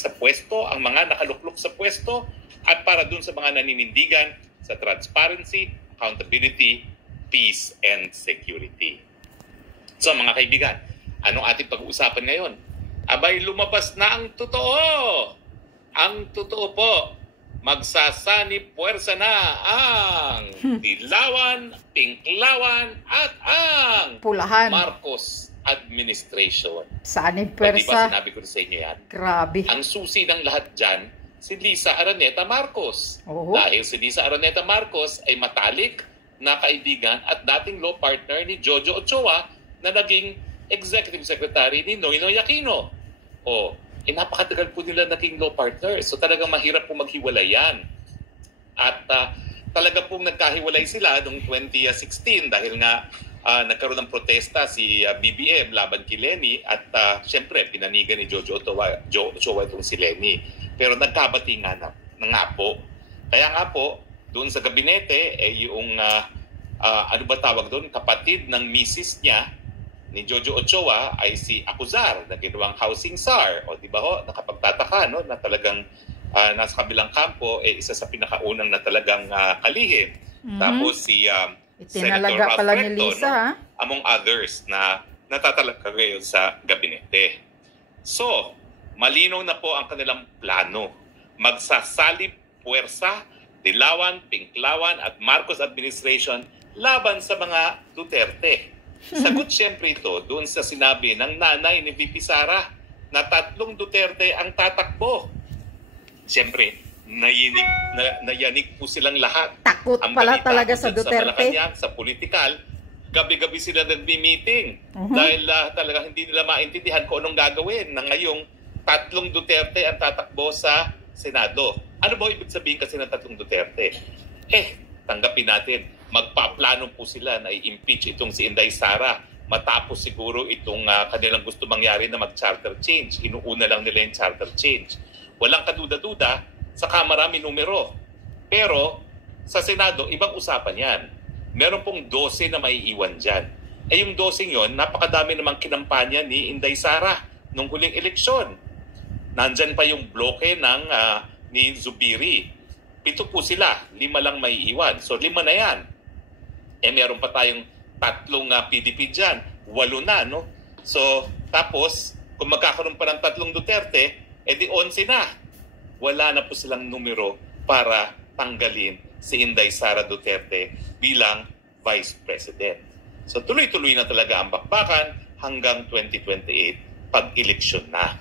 sa pwesto, ang mga nakaluklok sa pwesto, at para dun sa mga naninindigan sa transparency, accountability, peace, and security. So mga kaibigan, anong ating pag-uusapan ngayon? Abay, lumabas na ang totoo! Ang totoo po, magsasani puwersa na ang Dilawan, Pinklawan, at ang Pulahan Marcos administration. Sani Pwede ba puwersa? sinabi ko sa inyo yan? Grabe. Ang susi ng lahat dyan, si Lisa Araneta Marcos. Oo. Dahil si Lisa Araneta Marcos ay matalik na kaibigan at dating law partner ni Jojo Ochoa na naging executive secretary ni Noynoy Aquino. Napakatagal po nila naging law partner. So talagang mahirap po maghiwalay yan. At talaga pong nagkahiwalay sila noong 2016 dahil nga nagkaroon ng protesta si BBM laban kay Lenny at syempre pinanigan ni Jojo Ochoa itong si Lenny. Pero nagkabati nga po. Kaya nga po, doon sa gabinete, yung ano ba tawag doon, kapatid ng misis niya ni Jojo Ochoa ay si Acuzar na ginawang housing czar. O di ba ho, nakapagtataka no, na talagang nasa kabilang kampo, isa sa pinakaunang na talagang kalihim. Tapos si Senator Itinalaga Ralph pala ni Recto, Lisa, ha? among others na natatalaga ngayon sa gabinete. So, malinaw na po ang kanilang plano. Magsasalip puwersa, Dilawan, Pinklawan at Marcos administration laban sa mga Duterte. Sagot siyempre ito doon sa sinabi ng nanay ni VP Sara na 3 Duterte ang tatakbo. Siyempre, nayanig po silang lahat. Takot Ang pala balita talaga po sa dyan Duterte. Sa Malacanang, sa politikal, gabi-gabi sila nagbi-meeting dahil talaga hindi nila maintindihan kung anong gagawin na ngayong 3 Duterte ang tatakbo sa Senado. Ano ba ibig sabihin kasi ng 3 Duterte? Tanggapin natin, magpaplano po sila na i-impeach itong si Inday Sara matapos siguro itong kanilang gusto mangyari na mag-charter change. Inuuna lang nila yung charter change. Walang kaduda-duda, saka marami numero. Pero sa Senado, ibang usapan yan. Meron pong 12 na maiiwan dyan. Yung 12 yon, napakadami namang kinampanya ni Inday Sara nung huling eleksyon. Nandyan pa yung bloke ng ni Zubiri. 7 po sila, 5 lang maiiwan. So 5 na yan. Meron pa tayong 3 PDP dyan. 8 na, no? So, tapos, kung magkakaroon pa ng 3 Duterte, di 11 na. Wala na po silang numero para tanggalin si Inday Sara Duterte bilang Vice President. So, tuloy-tuloy na talaga ang bakbakan hanggang 2028 pag-eleksyon na.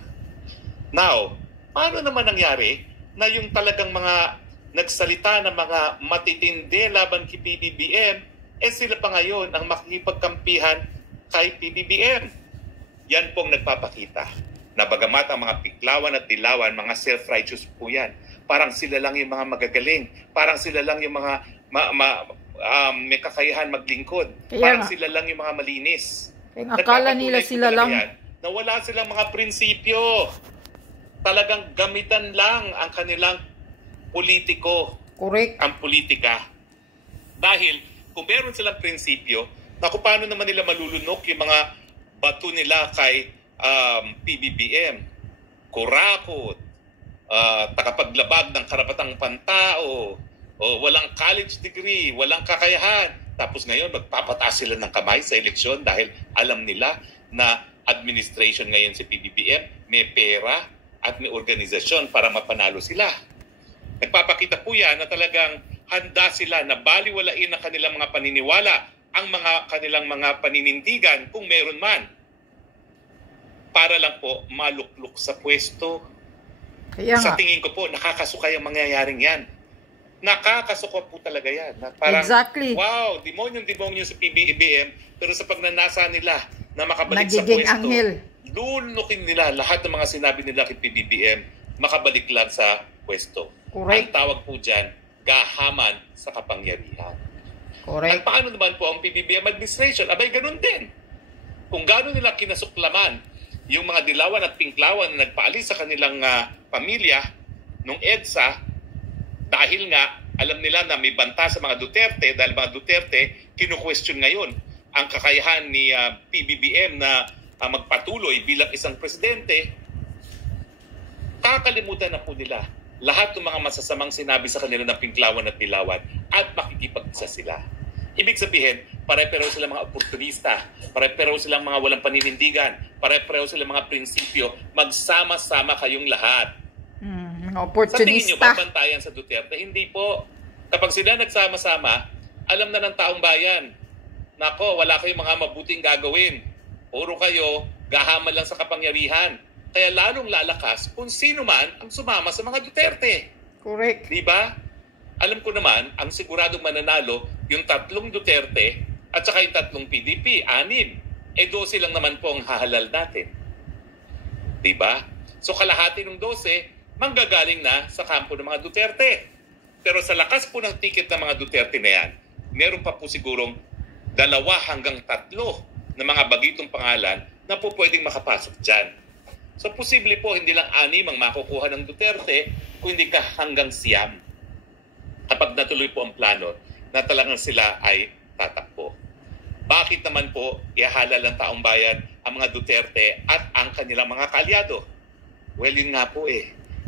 Now, paano naman nangyari na yung talagang mga nagsalita ng mga matitindi laban kay PBBM, sila pa ngayon ang makikipagkampihan kay PBBM. Yan pong nagpapakita na bagamat ang mga Pinklawan at Dilawan, mga self-righteous po yan. Parang sila lang yung mga magagaling. Parang sila lang yung mga may kakayahan maglingkod. Parang sila lang yung mga malinis. Akala nila sila lang. Yan, na wala silang mga prinsipyo. Talagang gamitan lang ang kanilang politiko. Correct. Ang politika. Dahil kung meron silang prinsipyo, naku, paano naman nila malulunok yung mga bato nila kay PBBM? Kurakot, takapaglabag ng karapatang pantao, walang college degree, walang kakayahan. Tapos ngayon, magpapataas sila ng kamay sa eleksyon dahil alam nila na administration ngayon si PBBM, may pera at may organisasyon para mapanalo sila. Nagpapakita po yan na talagang handa sila na baliwalain ang kanilang mga paniniwala, ang kanilang mga paninindigan kung meron man, para lang po maluklok sa pwesto. Sa tingin ko po, nakakasuka yung mangyayaring yan. Nakakasuka po talaga yan. Parang, exactly. Wow, demonyo sa PBBM, pero sa pagnanasa nila na makabalik nagiging sa pwesto, anghel. lulukin nila lahat ng mga sinabi nila kay PBBM, makabalik lang sa pwesto. Correct. Ang tawag po dyan, gahaman sa kapangyarihan. Correct. At paano naman po ang PBBM administration? Abay, ganun din. Kung gano'n nila kinasuklaman yung mga Dilawan at Pinklawan na nagpaalis sa kanilang pamilya nung EDSA, dahil nga alam nila na may banta sa mga Duterte, dahil mga Duterte kinu-question ngayon ang kakayahan ni PBBM na magpatuloy bilang isang presidente, kakalimutan na po nila lahat ng mga masasamang sinabi sa kanila ng Pinklawan at Dilawan at makikipag-isa sila. Ibig sabihin, pare-pareho silang mga oportunista, pare-pareho silang mga walang paninindigan, pare-pareho silang mga prinsipyo, magsama-sama kayong lahat. Mga Sa tingin nyo, opportunista. babantayan sa Duterte? Hindi po. Kapag sila nagsama-sama, alam na ng taong bayan, nako, wala kayong mga mabuting gagawin. Puro kayo, gahaman lang sa kapangyarihan. Kaya lalong lalakas kung sino man ang sumama sa mga Duterte. Correct. Di ba? Alam ko naman, ang siguradong mananalo, yung 3 Duterte at saka yung 3 PDP, 6. 12 lang naman po ang hahalal natin. Di ba? So kalahati ng 12, manggagaling na sa kampo ng mga Duterte. Pero sa lakas po ng ticket ng mga Duterte na yan, meron pa po sigurong 2 hanggang 3 na mga bagitong pangalan na po pwedeng makapasok dyan. So posible po hindi lang 6 ang makukuha ng Duterte, kundi ka hanggang 9. Kapag natuloy po ang plano na talagang sila ay tatakbo. Bakit naman po ihahalal ng taong bayan ang mga Duterte at ang kanilang mga kaalyado? Well, yun nga po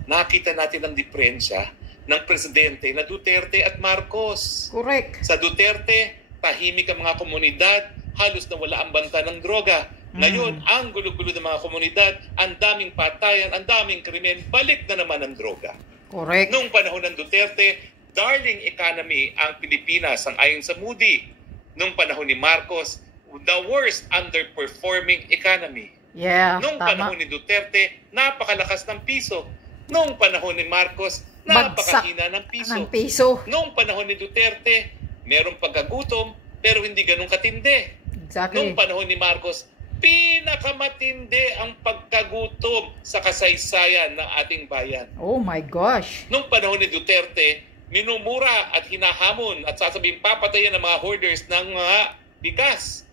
nakita natin ang diferensya ng presidente na Duterte at Marcos. Correct. Sa Duterte, tahimik ang mga komunidad, halos na wala ang banta ng droga. Ngayon, ang gulo-gulo ng mga komunidad, ang daming patayan, ang daming krimen, balik na naman ang droga. Correct. Noong panahon ng Duterte, darling economy ang Pilipinas, ang ayon sa Moody. Noong panahon ni Marcos, the worst underperforming economy. Yeah, Noong tama. panahon ni Duterte, napakalakas ng piso. Noong panahon ni Marcos, Bagsak napakahina ng piso. ng piso. Noong panahon ni Duterte, merong pagkagutom, pero hindi ganun katindi. Exactly. Noong panahon ni Marcos, pinakamatindi ang pagkagutom sa kasaysayan ng ating bayan. Oh my gosh. Noong panahon ni Duterte, minumura at hinahamon at sasabing papatayan ng mga hoarders ng mga bigas.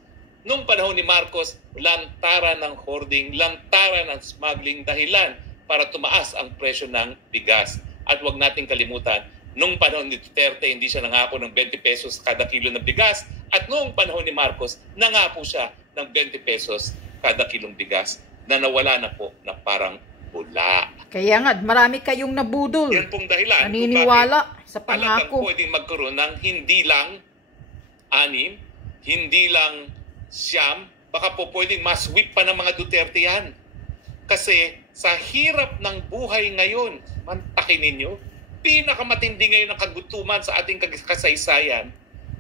Noong panahon ni Marcos, lantaran ng hoarding, lantaran ng smuggling dahilan para tumaas ang presyo ng bigas. At huwag nating kalimutan, noong panahon ni Duterte, hindi siya nangako ng 20 pesos kada kilo ng bigas. At noong panahon ni Marcos, nangako siya ng 20 pesos kada kilong bigas na nawala na po na parang bula. Kaya nga, marami kayong nabudol. Yan pong dahilan kung Naniniwala sa talagang pangako. pwedeng magkaroon ng hindi lang 6, hindi lang 9, baka po pwedeng mas-whip pa ng mga Duterte yan. Kasi sa hirap ng buhay ngayon, mantakin ninyo, pinakamatindi ngayon ang kagutuman sa ating kasaysayan,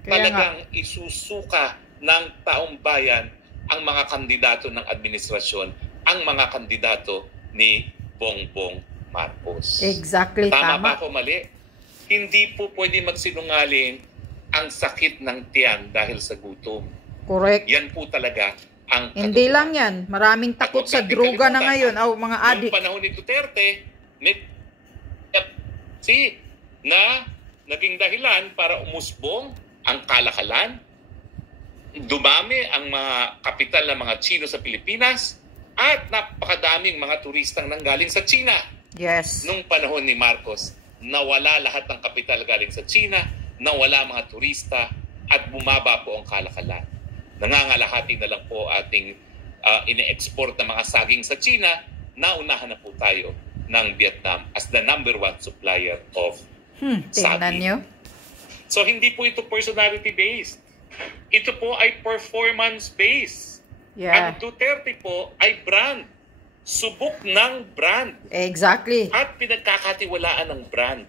talagang isusuka ng taong bayan ang mga kandidato ng administrasyon, ang mga kandidato ni Bongbong Marcos. Exactly, Tama ba tama. ako mali? Hindi po pwede magsinungaling ang sakit ng tiyan dahil sa gutom. Correct. Yan po talaga ang Hindi katotohanan. lang yan. Maraming takot sa droga na ngayon. O mga adik. Noong panahon ni Duterte, na naging dahilan para umusbong ang kalakalan, dumami ang mga kapital ng mga Chino sa Pilipinas, at napakadaming mga turistang nanggaling sa China. Yes. Nung panahon ni Marcos, nawala lahat ng kapital galing sa China, nawala mga turista, at bumaba po ang kalakalan. Nangangalahati na lang po ating ine-export na mga saging sa China, naunahan na po tayo ng Vietnam as the #1 supplier of Tingnan saging. nyo. So hindi po ito personality-based. Ito po ay performance-based. Yeah. Ang Duterte po ay brand. Subok ng brand. Exactly. At pinagkakatiwalaan ng brand.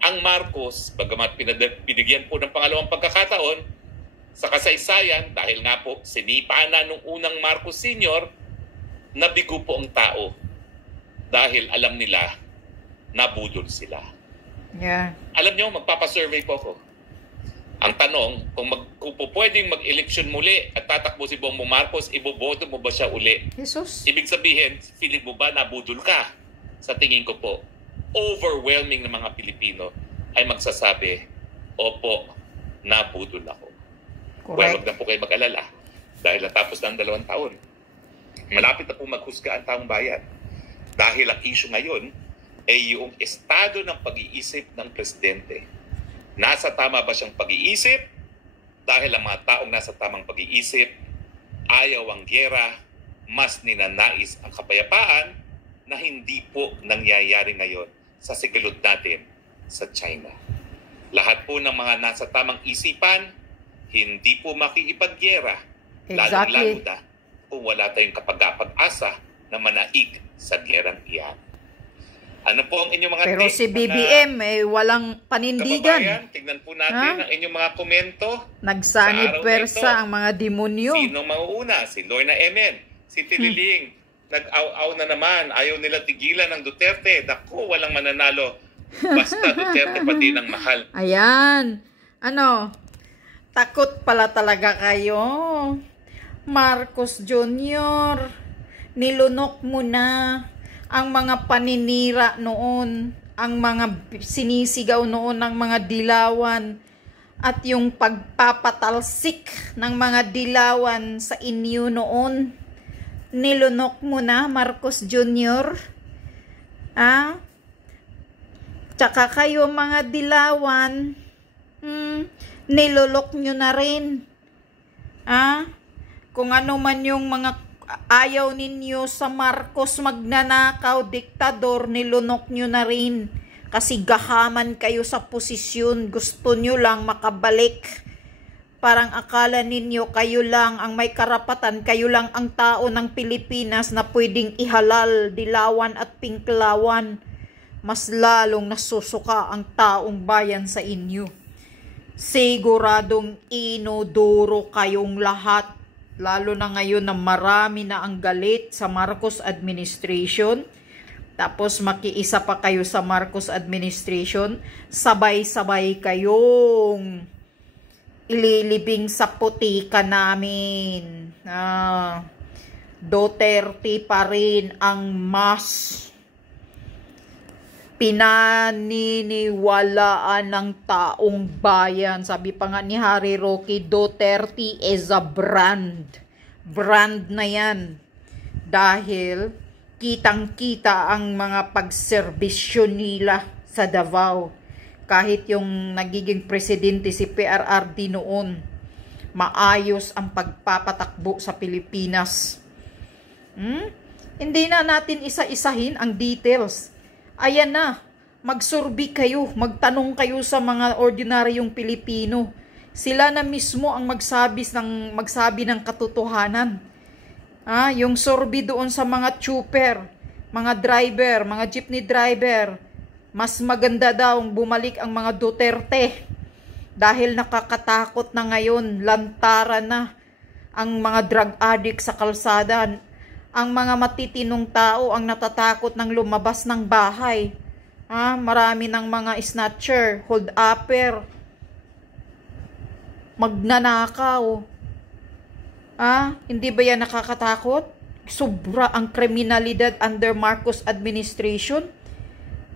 Ang Marcos, bagamat binigyan po ng pangalawang pagkakataon, sa kasaysayan, dahil nga po sinipa na nung unang Marcos Sr., nabigo po ang tao. Dahil alam nila, nabudol sila. Yeah. Alam nyo, magpapasurvey po ako. Ang tanong, kung po pwedeng mag-eleksyon muli at tatakbo si Bongbong Marcos, iboboto mo ba siya uli? Jesus. Ibig sabihin, feeling mo ba nabudol ka? Sa tingin ko po, overwhelming ng mga Pilipino ay magsasabi, opo, nabudol ako. Well, Correct. wag na po kayo mag-alala dahil natapos na ang 2 taon. Malapit na po maghusga ang taong bayan. Dahil ang issue ngayon ay yung estado ng pag-iisip ng presidente. Nasa tama ba siyang pag-iisip? Dahil ang mga taong nasa tamang pag-iisip, ayaw ang gyera, mas ninanais ang kapayapaan, na hindi po nangyayari ngayon sa sigilod natin sa China. Lahat po ng mga nasa tamang isipan, hindi po makikipaggera, lalo-lalo na kung wala tayong kapag-asa na manaig sa gerang iyan. Ano po ang inyong mga Pero si BBM walang panindigan. Kababayan, tignan po natin ang inyong mga komento. Nagsanib pwersa ang mga demonyo. Sino mauuna? Si Lorna Emen, si Tililing. Nag-aw-aw na naman. Ayaw nila tigilan ng Duterte. Naku, walang mananalo. Basta Duterte pati ng mahal. Ayan. Ano? Takot pala talaga kayo. Marcos Jr., nilunok mo na ang mga paninira noon, ang mga sinisigaw noon ng mga dilawan, at yung pagpapatalsik ng mga dilawan sa inyo noon. Nilunok mo na, Marcos Jr. Tsaka kayo mga dilawan, nilulok nyo na rin. Kung ano man yung mga ayaw ninyo sa Marcos magnanakaw, diktador, nilunok nyo na rin. Kasi gahaman kayo sa posisyon, gusto nyo lang makabalik. Parang akala ninyo kayo lang ang may karapatan, kayo lang ang tao ng Pilipinas na pwedeng ihalal dilawan at pinklawan. Mas lalong nasusuka ang taong bayan sa inyo. Siguradong inodoro kayong lahat. Lalo na ngayon na marami na ang galit sa Marcos administration. Tapos makiisa pa kayo sa Marcos administration. Sabay-sabay kayong ililibing sa putika namin. Duterte pa rin ang mas pinaniniwalaan ng taong bayan. Sabi pa nga ni Harry Roque, Duterte is a brand. Brand na yan. Dahil kitang-kita ang mga pagserbisyo nila sa Davao. Kahit yung nagiging presidente si PRRD noon, maayos ang pagpapatakbo sa Pilipinas. Hindi na natin isa-isahin ang details. Ayan na, magsurvey kayo, magtanong kayo sa mga ordinaryong Pilipino. Sila na mismo ang magsabi ng katotohanan. Yung survey doon sa mga chuper, mga driver, mga jeepney driver, mas maganda daw bumalik ang mga Duterte. Dahil nakakatakot na ngayon, lantaran na ang mga drug addict sa kalsada. Ang mga matitinong tao ang natatakot ng lumabas ng bahay. Marami ng mga snatcher, hold-upper, magnanakaw. Hindi ba yan nakakatakot? Sobra ang kriminalidad under Marcos administration.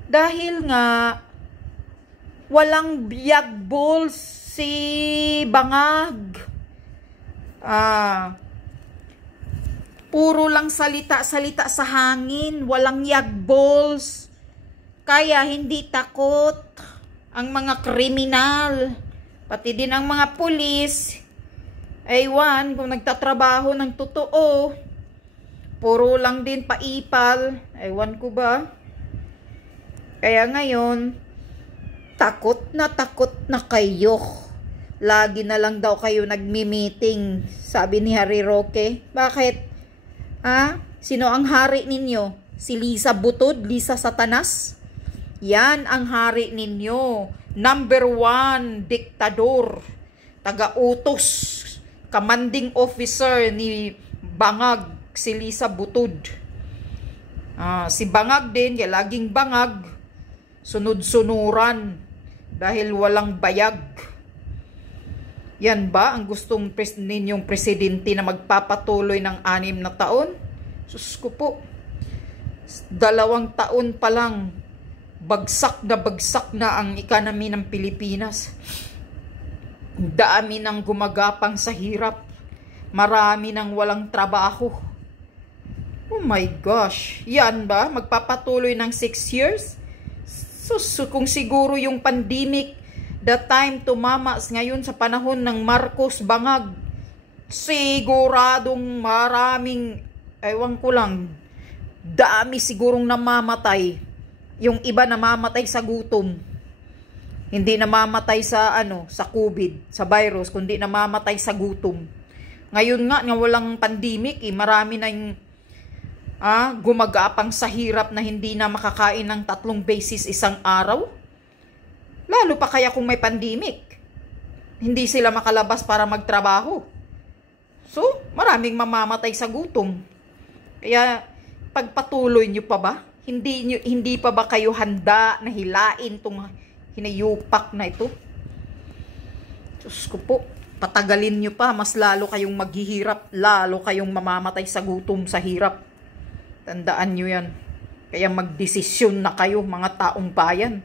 Dahil nga, walang biyag balls si Bangag. Puro lang salita-salita sa hangin, walang yagballs. Kaya hindi takot ang mga kriminal, pati din ang mga pulis. Ewan kung nagtatrabaho ng totoo, puro lang din paipal. Ewan ko ba? Kaya ngayon, takot na kayo. Lagi na lang daw kayo nagmi-meeting, sabi ni Harry Roque. Bakit? Sino ang hari ninyo? Si Lisa Butod, Lisa Satanas? Yan ang hari ninyo. Number 1, diktador. Taga-utos. Commanding officer ni Bangag, si Lisa Butod. Si Bangag din, laging bangag. Sunod-sunuran. Dahil walang bayag. Yan ba ang gustong ninyong presidente na magpapatuloy ng 6 na taon? Sus ko po. 2 taon pa lang, bagsak na ang economy ng Pilipinas. Dami nang gumagapang sa hirap. Marami nang walang trabaho. Oh my gosh. Yan ba? Magpapatuloy ng 6 years? Sus, kung siguro yung pandemic, the time tumama ngayon sa panahon ng Marcos Bangag, siguradong maraming, ewan ko lang, dami sigurong namamatay. Yung iba namamatay sa gutom. Hindi namamatay sa sa COVID, sa virus, kundi namamatay sa gutom. Ngayon nga walang pandemic, marami na yung gumagapang sa hirap na hindi na makakain ng 3 beses isang araw. Lalo pa kaya kung may pandemic. Hindi sila makalabas para magtrabaho. So, maraming mamamatay sa gutom. Kaya, pagpatuloy nyo pa ba? Hindi pa ba kayo handa na hilain tong hinayupak na ito? Diyos ko po, patagalin nyo pa. Mas lalo kayong maghihirap. Lalo kayong mamamatay sa gutom, sa hirap. Tandaan nyo yan. Kaya magdesisyon na kayo, mga taong bayan.